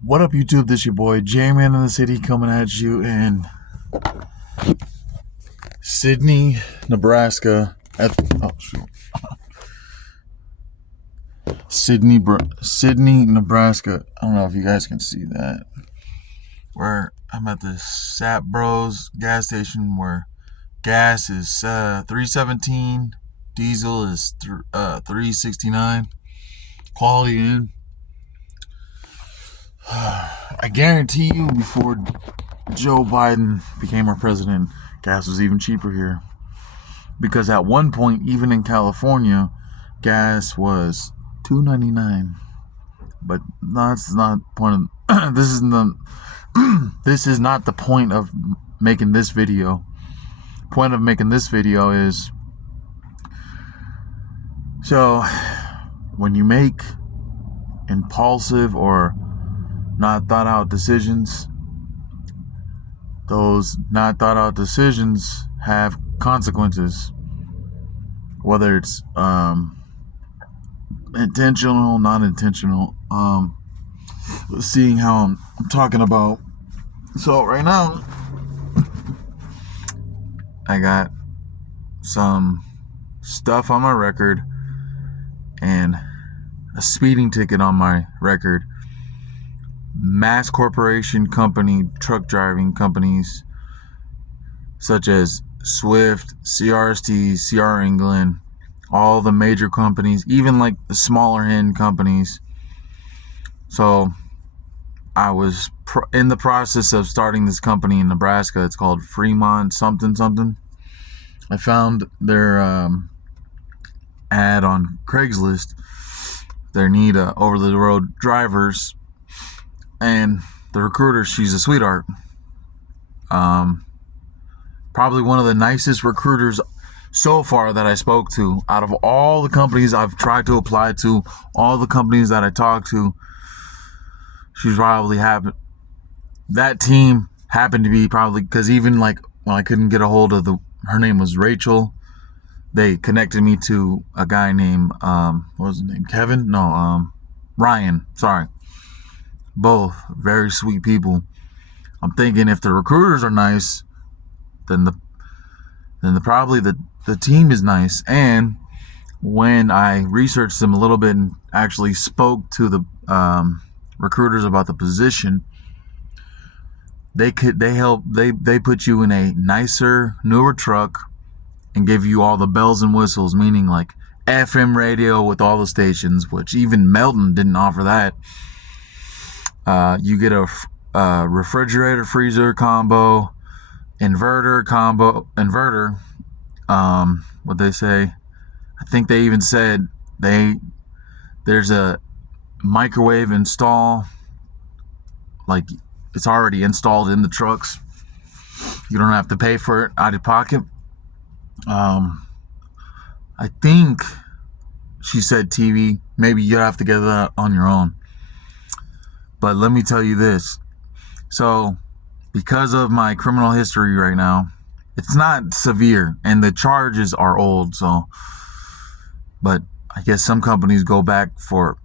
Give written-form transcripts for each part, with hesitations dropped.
What up, YouTube? This your boy J-Man in the City coming at you in Sydney, Nebraska. Sydney, Nebraska. I don't know if you guys can see that. Where I'm at the Sap Bros gas station, where gas is $3.17, diesel is $3.69. Quality in. I guarantee you, before Joe Biden became our president, gas was even cheaper here. Because at one point, even in California, gas was $2.99. But that's not the point of this is the this is not the point of making this video. Point of making this video is, so when you make impulsive or not thought out decisions, those not thought out decisions have consequences, whether it's intentional, non-intentional. Seeing how I'm talking about. So right now I got some stuff on my record and a speeding ticket on my record. Mass corporation company, truck driving companies such as Swift, CRST, CR England, all the major companies, even like the smaller end companies. So I was in the process of starting this company in Nebraska. It's called Fremont something. I found their ad on Craigslist. They need over-the-road drivers. And the recruiter, she's a sweetheart. Probably one of the nicest recruiters so far that I spoke to. Out of all the companies I've tried to apply to, all the companies that I talked to, she's probably that team happened to be probably, because even like when I couldn't get a hold of her name was Rachel, they connected me to a guy named what was his name? Kevin? No, Ryan. Sorry. Both very sweet people. I'm thinking if the recruiters are nice, then probably the team is nice. And when I researched them a little bit and actually spoke to the recruiters about the position, they put you in a nicer, newer truck and give you all the bells and whistles, meaning like FM radio with all the stations, which even Melton didn't offer that. You get a refrigerator freezer combo, inverter. What they say? I think they even said there's a microwave install, like it's already installed in the trucks. You don't have to pay for it out of pocket. I think she said TV. Maybe you have to get that on your own. But let me tell you this. So, because of my criminal history right now, it's not severe, and the charges are old. So, but I guess some companies go back for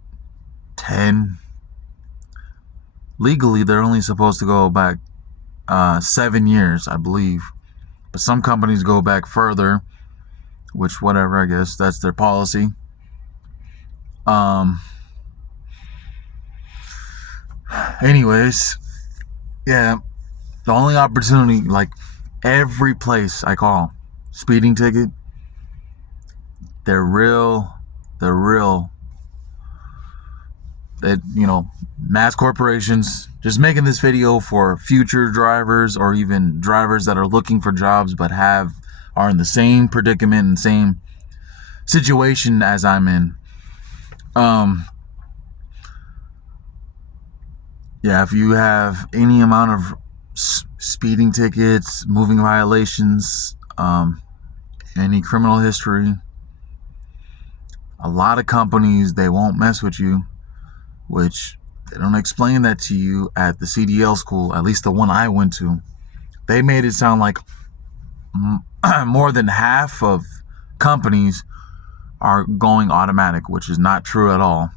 10. Legally, they're only supposed to go back 7 years, I believe. But some companies go back further, which whatever, I guess that's their policy. Anyways, yeah, the only opportunity, like every place I call, speeding ticket, they're real, that, mass corporations. Just making this video for future drivers or even drivers that are looking for jobs but are in the same predicament and same situation as I'm in. Yeah, if you have any amount of speeding tickets, moving violations, any criminal history, a lot of companies, they won't mess with you, which they don't explain that to you at the CDL school, at least the one I went to. They made it sound like more than half of companies are going automatic, which is not true at all.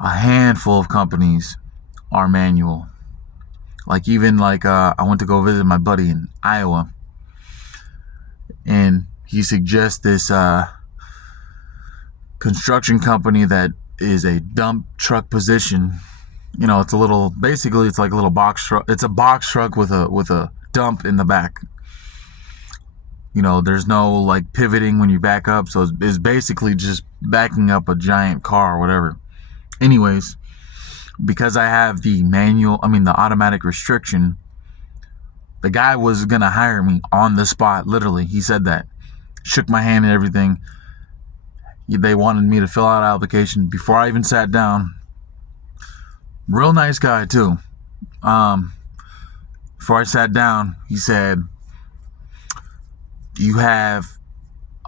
A handful of companies are manual. Like even like I went to go visit my buddy in Iowa, and he suggests this construction company that is a dump truck position. You know, it's a little, basically it's like a little box truck. It's a box truck with a dump in the back. You know, there's no like pivoting when you back up, so it's basically just backing up a giant car or whatever. Anyways, because I have the automatic restriction, the guy was gonna hire me on the spot, literally. He said that. Shook my hand and everything. They wanted me to fill out an application before I even sat down. Real nice guy too. Before I sat down, he said, "Do you have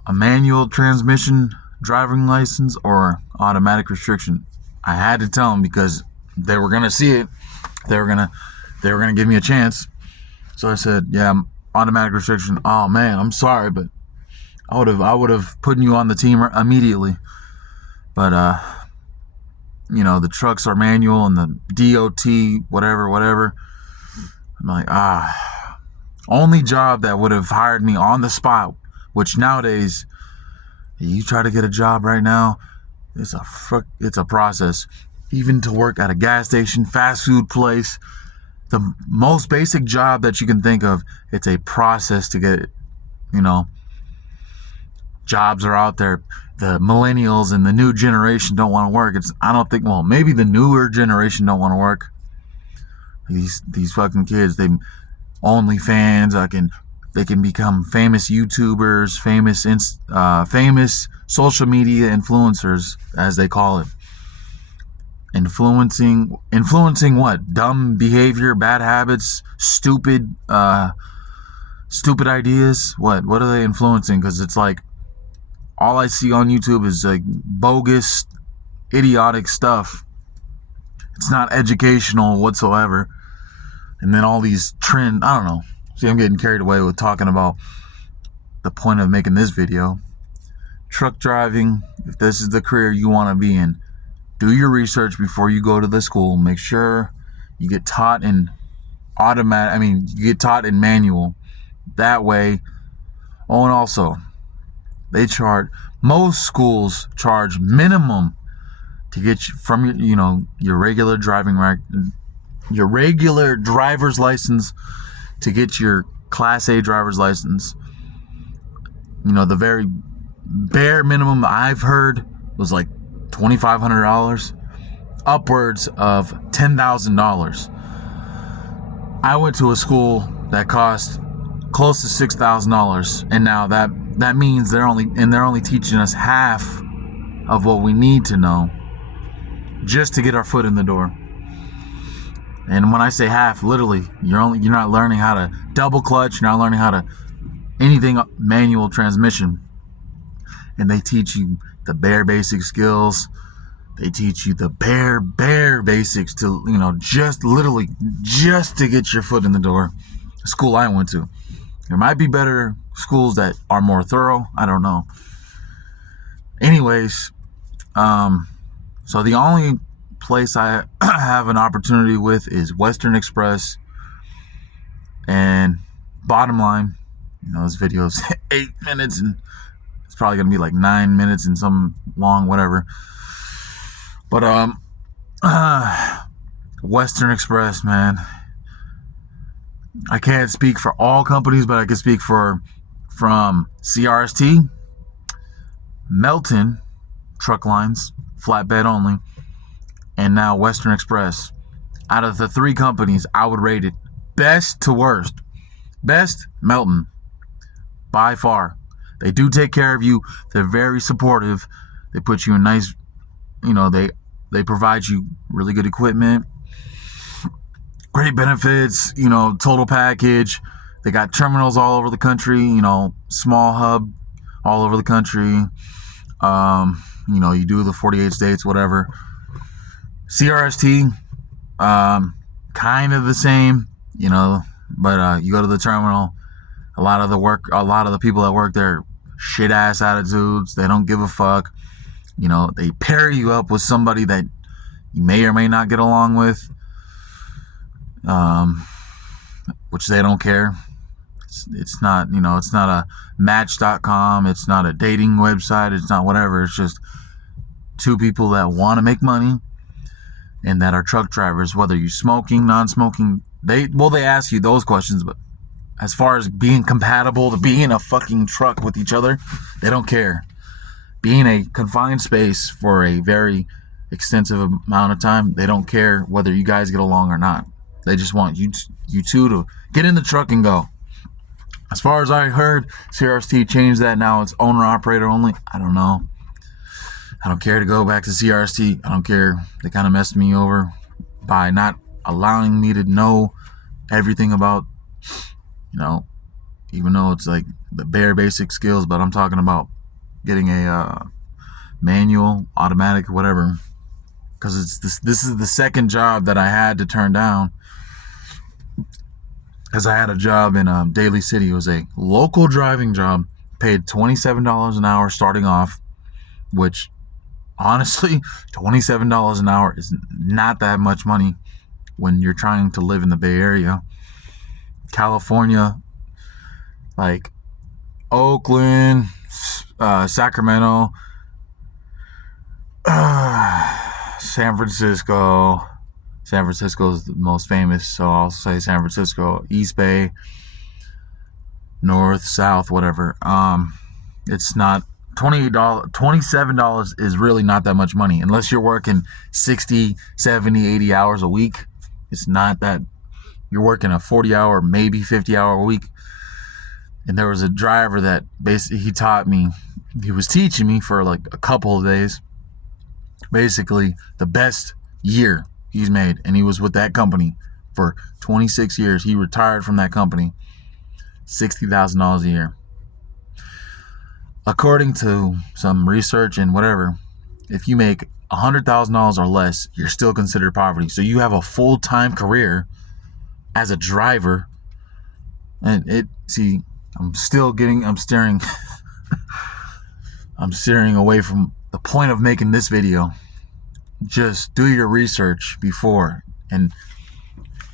a manual transmission driving license or automatic restriction?" I had to tell him because they were gonna see it. They were gonna give me a chance. So I said, "Yeah, automatic restriction." "Oh man, I'm sorry, but I would have put you on the team immediately. But the trucks are manual and the DOT whatever." I'm like, only job that would have hired me on the spot, which nowadays, you try to get a job right now, it's a process. Even to work at a gas station, fast food place, the most basic job that you can think of, it's a process to get it. Jobs are out there. The millennials and the new generation don't want to work. Maybe the newer generation don't want to work. These fucking kids, they OnlyFans, they can become famous YouTubers, famous social media influencers, as they call it. Influencing what? Dumb behavior, bad habits, stupid ideas. What are they influencing? Because it's like all I see on YouTube is like bogus, idiotic stuff. It's not educational whatsoever. And then all these trend, I don't know. See, I'm getting carried away with talking about the point of making this video. Truck driving, if this is the career you want to be in, do your research before you go to the school. Make sure you get taught in you get taught in manual. That way. Oh, and also, most schools charge minimum to get you from your regular your regular driver's license to get your Class A driver's license. The very bare minimum I've heard was like $2,500, upwards of $10,000. I went to a school that cost close to $6,000, and now that means they're only teaching us half of what we need to know just to get our foot in the door. And when I say half, literally, you're not learning how to double clutch, you're not learning how to anything manual transmission. And they teach you the bare basic skills. They teach you the bare basics to, just to get your foot in the door. The school I went to. There might be better schools that are more thorough. I don't know. Anyways, so the only place I have an opportunity with is Western Express. And bottom line, this video is 8 minutes and it's probably gonna be like 9 minutes and some long whatever. But Western Express, man. I can't speak for all companies, but I can speak from CRST, Melton Truck Lines, flatbed only, and now Western Express. Out of the three companies, I would rate it best to worst. Best, Melton, by far. They do take care of you. They're very supportive. They put you in nice, they provide you really good equipment, great benefits, total package. They got terminals all over the country, small hub all over the country. You do the 48 states, whatever. CRST, kind of the same, but you go to the terminal, a lot of the people that work there, shit ass attitudes. They don't give a fuck. They pair you up with somebody that you may or may not get along with, which they don't care. It's not, it's not a Match.com. It's not a dating website. It's not whatever. It's just two people that want to make money and that are truck drivers, whether you're smoking, non-smoking. They ask you those questions, but as far as being compatible to be in a fucking truck with each other, they don't care. Be in a confined space for a very extensive amount of time, they don't care whether you guys get along or not. They just want you two to get in the truck and go. As far as I heard, CRST changed that. Now it's owner-operator only. I don't know. I don't care to go back to CRST. I don't care. They kind of messed me over by not allowing me to know everything about, even though it's like the bare basic skills, but I'm talking about getting a manual, automatic, whatever. Because this is the second job that I had to turn down. Because I had a job in Daly City. It was a local driving job, paid $27 an hour starting off, which honestly, $27 an hour is not that much money when you're trying to live in the Bay Area. California, like Oakland, Sacramento, San Francisco. San Francisco is the most famous, so I'll say San Francisco, East Bay, North, South, whatever. It's not $27 is really not that much money unless you're working 60, 70, 80 hours a week. It's not that. You're working a 40-hour, maybe 50-hour week. And there was a driver that basically he was teaching me for like a couple of days. Basically, the best year he's made, and he was with that company for 26 years. He retired from that company. $60,000 a year. According to some research and whatever, if you make $100,000 or less, you're still considered poverty. So you have a full-time career as a driver, and I'm steering I'm steering away from the point of making this video. Just do your research before, and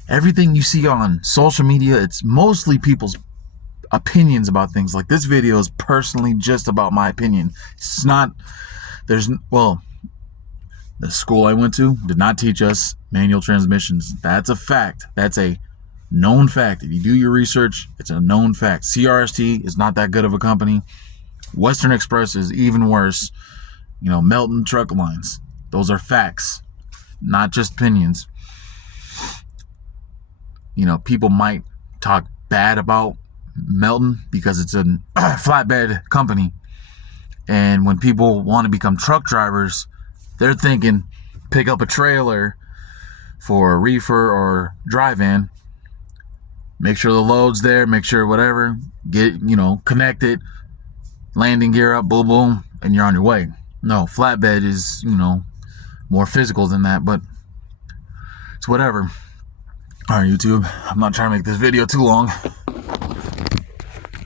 everything you see on social media, it's mostly people's opinions about things. Like this video is personally just about my opinion. It's not, the school I went to did not teach us manual transmissions. That's a fact. That's a known fact. If you do your research, it's a known fact. CRST is not that good of a company. Western Express is even worse. Melton Truck Lines. Those are facts, not just opinions. People might talk bad about Melton because it's a flatbed company. And when people want to become truck drivers, they're thinking pick up a trailer for a reefer or dry van, make sure the load's there, make sure whatever, get, connect it, landing gear up, boom, boom, and you're on your way. No, flatbed is, more physical than that, but it's whatever. All right, YouTube, I'm not trying to make this video too long.